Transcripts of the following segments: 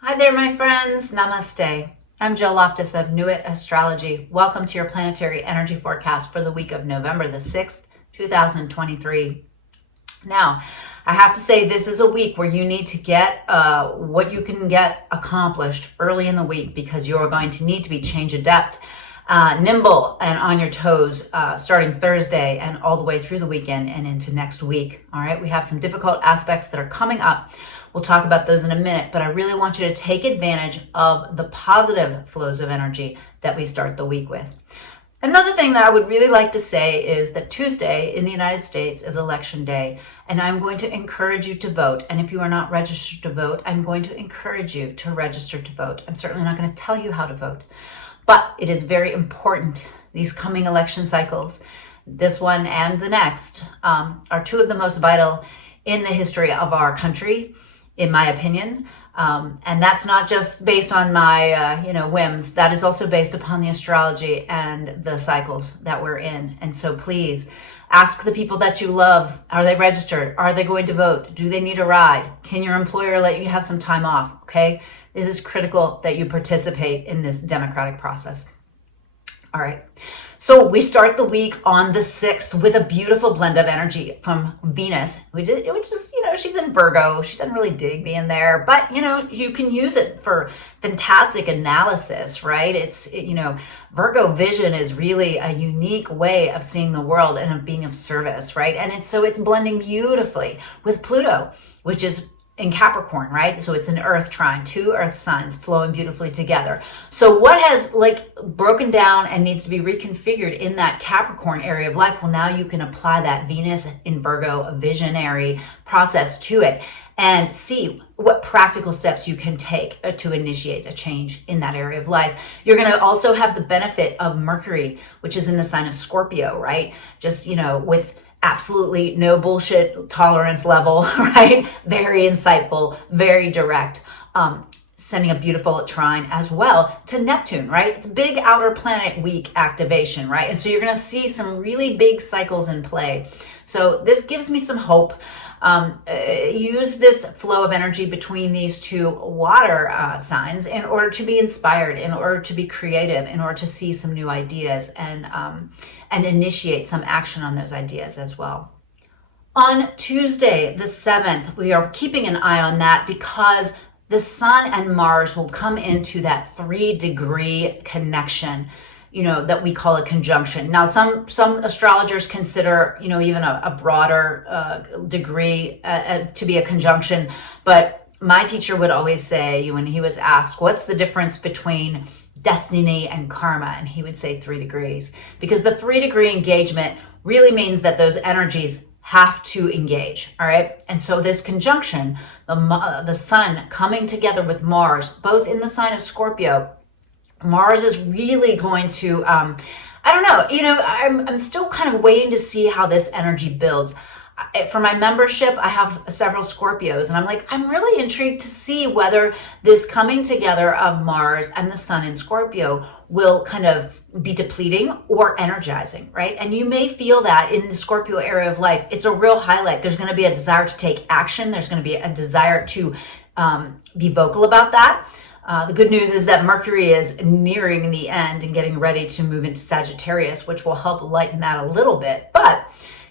Hi there, my friends. Namaste. I'm Jill Loftus of Nuit Astrology. Welcome to your planetary energy forecast for the week of November the 6th, 2023. Now, I have to say this is a week where you need to get what you can get accomplished early in the week because you're going to need to be change adept, nimble, and on your toes starting Thursday and all the way through the weekend and into next week. All right, we have some difficult aspects that are coming up. We'll talk about those in a minute, but I really want you to take advantage of the positive flows of energy that we start the week with. Another thing that I would really like to say is that Tuesday in the United States is election day, and I'm going to encourage you to vote. And if you are not registered to vote, I'm going to encourage you to register to vote. I'm certainly not going to tell you how to vote, but it is very important. These coming election cycles, this one and the next, are two of the most vital in the history of our country, in my opinion. And that's not just based on my, whims. That is also based upon the astrology and the cycles that we're in. And so please ask the people that you love, are they registered? Are they going to vote? Do they need a ride? Can your employer let you have some time off? Okay. This is critical that you participate in this democratic process. All right. So we start the week on the 6th with a beautiful blend of energy from Venus, which is, she's in Virgo. She doesn't really dig being there, but, you can use it for fantastic analysis, right? Virgo vision is really a unique way of seeing the world and of being of service, right? And it's blending beautifully with Pluto, which is in Capricorn, right? So it's an earth trine, two earth signs flowing beautifully together. So what has broken down and needs to be reconfigured in that Capricorn area of life? Well, now you can apply that Venus in Virgo visionary process to it and see what practical steps you can take to initiate a change in that area of life. You're going to also have the benefit of Mercury, which is in the sign of Scorpio, right? Just, with absolutely no bullshit tolerance level, right? Very insightful, very direct, sending a beautiful trine as well to Neptune, right? It's big outer planet week activation, right? And so you're going to see some really big cycles in play. So this gives me some hope. Use this flow of energy between these two water signs in order to be inspired, in order to be creative, in order to see some new ideas and initiate some action on those ideas as well. On Tuesday, the 7th, we are keeping an eye on that because the Sun and Mars will come into that 3-degree connection, that we call a conjunction. Now, some astrologers consider, even a broader degree to be a conjunction. But my teacher would always say, when he was asked, what's the difference between destiny and karma? And he would say 3 degrees, because the 3-degree engagement really means that those energies have to engage. All right. And so this conjunction, the Sun coming together with Mars, both in the sign of Scorpio, Mars is really going to, I don't know, I'm still kind of waiting to see how this energy builds. For my membership, I have several Scorpios, and I'm really intrigued to see whether this coming together of Mars and the Sun in Scorpio will kind of be depleting or energizing, right? And you may feel that in the Scorpio area of life. It's a real highlight. There's going to be a desire to take action. There's going to be a desire to be vocal about that. The good news is that Mercury is nearing the end and getting ready to move into Sagittarius, which will help lighten that a little bit. But,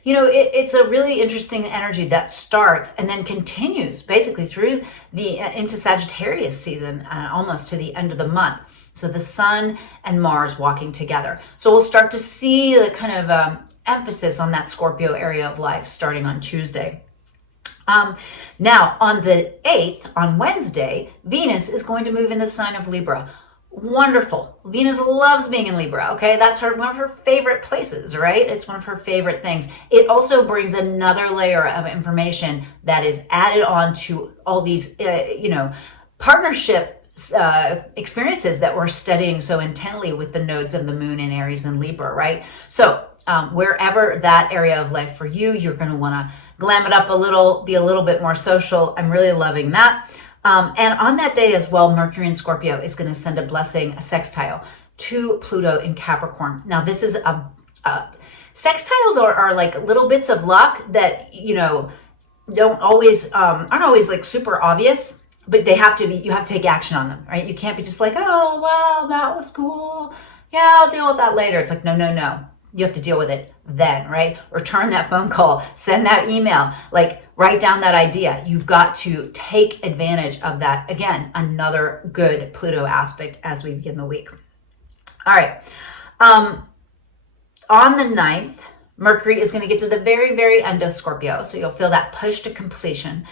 it's a really interesting energy that starts and then continues basically through into Sagittarius season, almost to the end of the month. So the Sun and Mars walking together. So we'll start to see the kind of emphasis on that Scorpio area of life starting on Tuesday. Now, on the 8th, on Wednesday, Venus is going to move in the sign of Libra. Wonderful. Venus loves being in Libra, okay? That's one of her favorite places, right? It's one of her favorite things. It also brings another layer of information that is added on to all these, partnership experiences that we're studying so intently with the nodes of the moon in Aries and Libra, right? So wherever that area of life for you, you're going to want to glam it up a little, be a little bit more social. I'm really loving that. And on that day as well, Mercury in Scorpio is going to send a blessing, a sextile to Pluto in Capricorn. Now, this is sextiles are like little bits of luck that, don't always, aren't always like super obvious. but they have to be, you have to take action on them, right? You can't be just like, oh, well, that was cool. Yeah, I'll deal with that later. It's like, no, no, no. You have to deal with it then, right? Return that phone call, send that email, like write down that idea. You've got to take advantage of that. Again, another good Pluto aspect as we begin the week. All right. On the 9th, Mercury is going to get to the very, very end of Scorpio. So you'll feel that push to completion.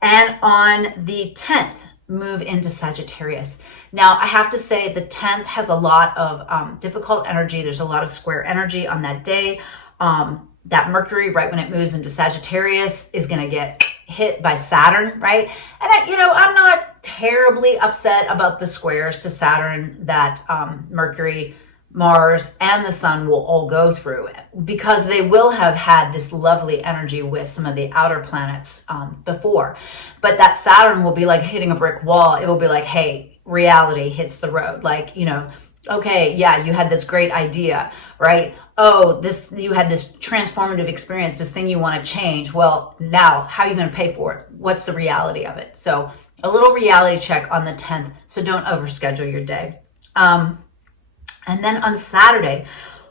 And on the 10th, move into Sagittarius. Now, I have to say the 10th has a lot of difficult energy. There's a lot of square energy on that day. That Mercury, right when it moves into Sagittarius, is going to get hit by Saturn, right? And I'm not terribly upset about the squares to Saturn that Mercury, Mars, and the Sun will all go through, because they will have had this lovely energy with some of the outer planets before. But that Saturn will be like hitting a brick wall. It will be like, hey, reality hits the road. Like, okay, yeah, you had this great idea, right? Oh, you had this transformative experience, this thing you want to change. Well, now, how are you going to pay for it? What's the reality of it? So a little reality check on the 10th. So don't overschedule your day. And then on Saturday,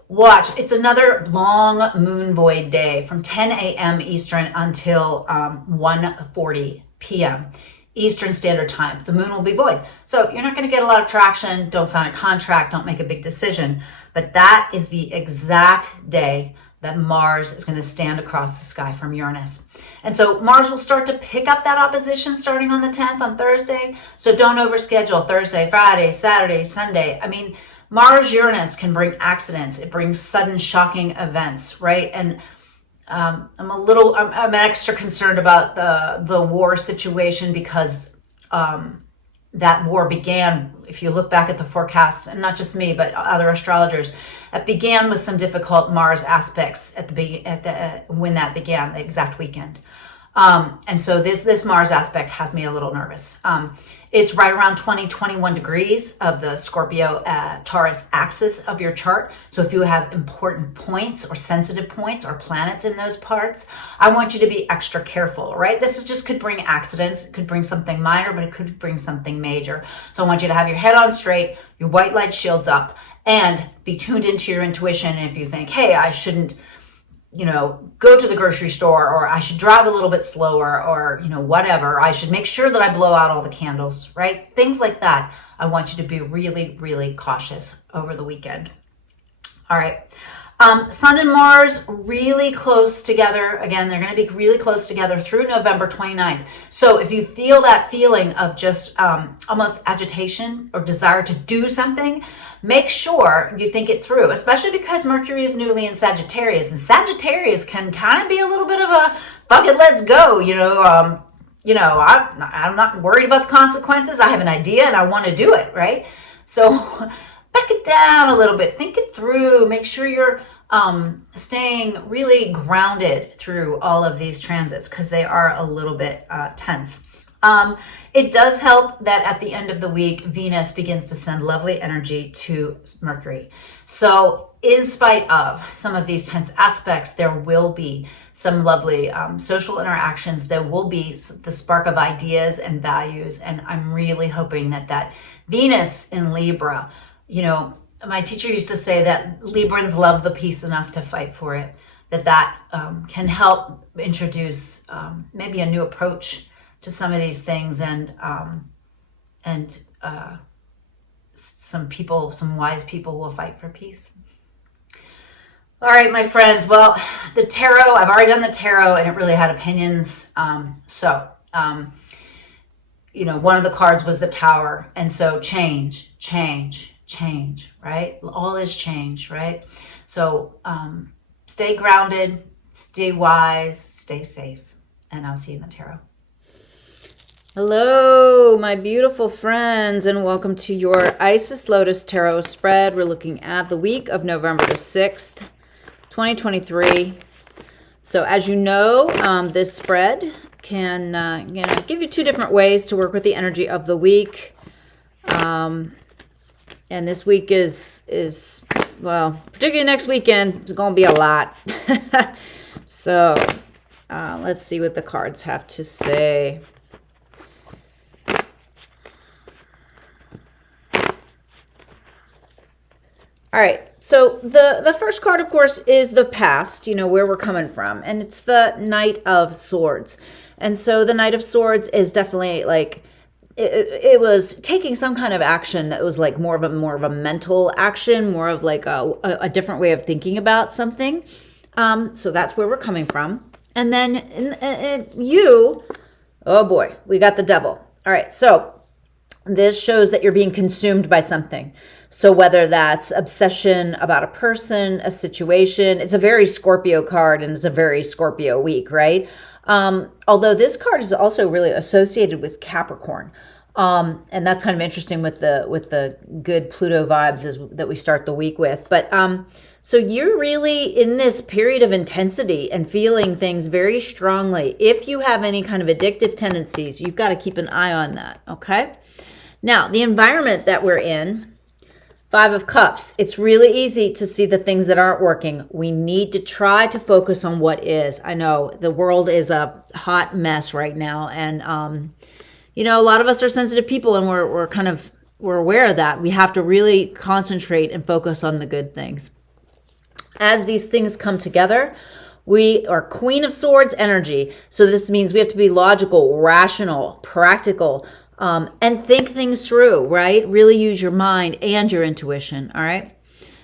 watch, it's another long moon void day from 10 a.m. Eastern until 1:40 p.m. Eastern Standard Time. The moon will be void. So you're not going to get a lot of traction. Don't sign a contract. Don't make a big decision. But that is the exact day that Mars is going to stand across the sky from Uranus. And so Mars will start to pick up that opposition starting on the 10th on Thursday. So don't overschedule Thursday, Friday, Saturday, Sunday. I mean, Mars-Uranus can bring accidents. It brings sudden shocking events, right? And I'm extra concerned about the war situation, because that war began, if you look back at the forecasts, and not just me, but other astrologers, it began with some difficult Mars aspects when that began, the exact weekend. And so this Mars aspect has me a little nervous. It's right around 21 degrees of the Scorpio Taurus axis of your chart. So if you have important points or sensitive points or planets in those parts, I want you to be extra careful, right? This could bring accidents. It could bring something minor, but it could bring something major. So I want you to have your head on straight, your white light shields up, and be tuned into your intuition. And if you think, hey, I shouldn't, go to the grocery store, or I should drive a little bit slower, or, whatever. I should make sure that I blow out all the candles, right? Things like that. I want you to be really, really cautious over the weekend. All right. Sun and Mars really close together. Again, they're going to be really close together through November 29th. So if you feel that feeling of just almost agitation or desire to do something, make sure you think it through, especially because Mercury is newly in Sagittarius, and Sagittarius can kind of be a little bit of a fuck it, let's go. I'm not worried about the consequences. I have an idea and I want to do it, right? So back it down a little bit, think it through, make sure you're staying really grounded through all of these transits, because they are a little bit tense. It does help that at the end of the week, Venus begins to send lovely energy to Mercury. So in spite of some of these tense aspects, there will be some lovely social interactions. There will be the spark of ideas and values. And I'm really hoping that Venus in Libra, my teacher used to say that Librans love the peace enough to fight for it, that can help introduce maybe a new approach to some of these things, and some wise people will fight for peace. All right, my friends. Well, the tarot, I've already done the tarot, and it really had opinions. One of the cards was the Tower, and so change, right? All is change, right? So stay grounded, stay wise, stay safe, and I'll see you in the tarot. Hello, my beautiful friends, and welcome to your Isis Lotus Tarot spread. We're looking at the week of November the 6th, 2023. So as you know, this spread can give you two different ways to work with the energy of the week. And this week is particularly next weekend, it's going to be a lot. So let's see what the cards have to say. All right. So the first card, of course, is the past, you know, where we're coming from. And it's the Knight of Swords. And so the Knight of Swords is definitely like, it was taking some kind of action that was like more of a mental action, more of like a different way of thinking about something. So that's where we're coming from. And then you, oh boy, we got the Devil. All right. So this shows that you're being consumed by something. So whether that's obsession about a person, a situation, it's a very Scorpio card and it's a very Scorpio week, right? Although this card is also really associated with Capricorn. And that's kind of interesting with the good Pluto vibes that we start the week with. But so you're really in this period of intensity and feeling things very strongly. If you have any kind of addictive tendencies, you've got to keep an eye on that, okay? Now, the environment that we're in, 5 of Cups, it's really easy to see the things that aren't working. We need to try to focus on what is. I know the world is a hot mess right now. And, you know, a lot of us are sensitive people and we're aware of that. We have to really concentrate and focus on the good things. As these things come together, we are Queen of Swords energy. So this means we have to be logical, rational, practical, and think things through, right? Really use your mind and your intuition, all right?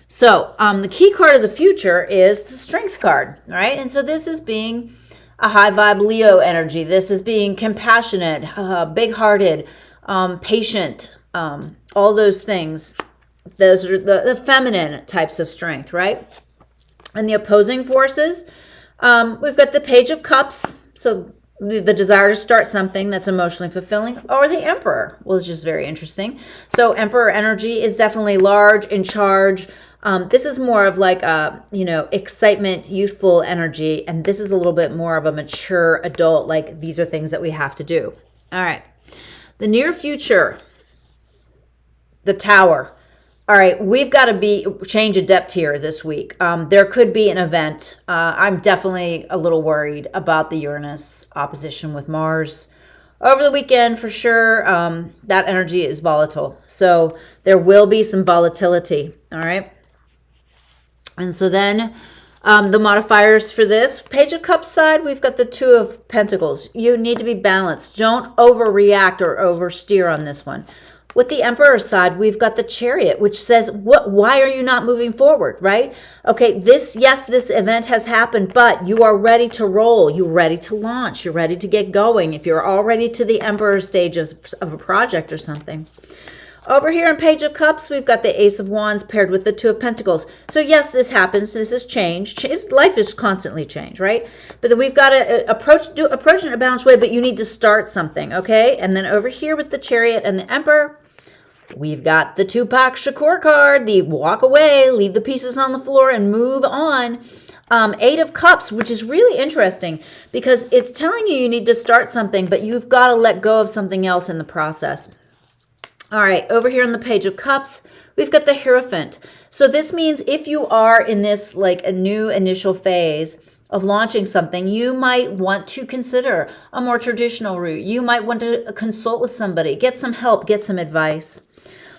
So the key card of the future is the Strength card, all right? And so this is being a high vibe Leo energy. This is being compassionate, big-hearted, patient, all those things. Those are the feminine types of strength, right? And the opposing forces, we've got the Page of Cups, so the desire to start something that's emotionally fulfilling, or the Emperor, which is very interesting. So Emperor energy is definitely large, in charge. This is more of like a, you know, excitement, youthful energy, and this is a little bit more of a mature adult, like these are things that we have to do. All right. The near future, the Tower. All right, we've got to change adept here this week. There could be an event. I'm definitely a little worried about the Uranus opposition with Mars. Over the weekend, for sure, that energy is volatile. So there will be some volatility, all right? And so then the modifiers for this, Page of Cups side, we've got the 2 of Pentacles. You need to be balanced. Don't overreact or oversteer on this one. With the Emperor side, we've got the Chariot, which says, why are you not moving forward, right? Okay, this event has happened, but you are ready to roll. You're ready to launch. You're ready to get going. If you're already to the Emperor stage of a project or something. Over here in Page of Cups, we've got the Ace of Wands paired with the 2 of Pentacles. So yes, this happens. This is change. Life is constantly change, right? But then we've got to approach it in a balanced way, but you need to start something, okay? And then over here with the Chariot and the Emperor, we've got the Tupac Shakur card, the walk away, leave the pieces on the floor and move on. 8 of Cups, which is really interesting because it's telling you need to start something, but you've got to let go of something else in the process. All right, over here on the Page of Cups, we've got the Hierophant. So this means if you are in this like a new initial phase of launching something, you might want to consider a more traditional route. You might want to consult with somebody, get some help, get some advice.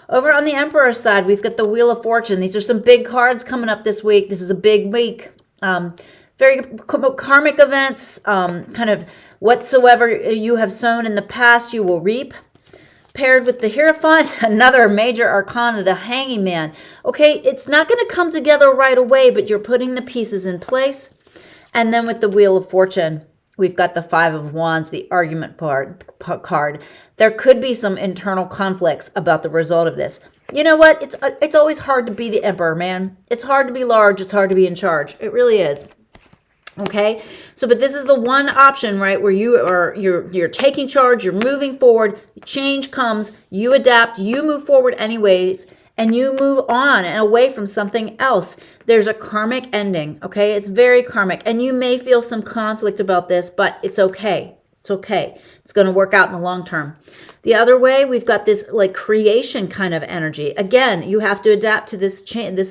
Over on the Emperor side, we've got the Wheel of Fortune. These are some big cards coming up this week. This is a big week. Very karmic events, kind of whatsoever you have sown in the past, you will reap. Paired with the Hierophant, another major arcana, the Hanging Man. Okay, it's not going to come together right away, but you're putting the pieces in place. And then with the Wheel of Fortune, we've got the 5 of Wands, the argument card. There could be some internal conflicts about the result of this. You know what? It's always hard to be the Emperor, man. It's hard to be large. It's hard to be in charge. It really is. Okay, so but this is the one option, right, where you're taking charge, you're moving forward, change comes, you adapt, you move forward anyways, and you move on and away from something else. There's a karmic ending, okay? It's very karmic, and you may feel some conflict about this, but it's okay. It's okay. It's going to work out in the long term. The other way, we've got this like creation kind of energy. Again, you have to adapt to this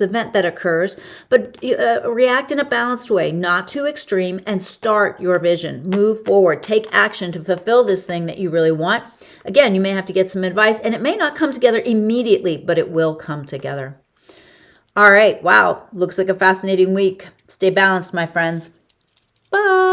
event that occurs, but react in a balanced way, not too extreme, and start your vision. Move forward. Take action to fulfill this thing that you really want. Again, you may have to get some advice, and it may not come together immediately, but it will come together. All right. Wow. Looks like a fascinating week. Stay balanced, my friends. Bye.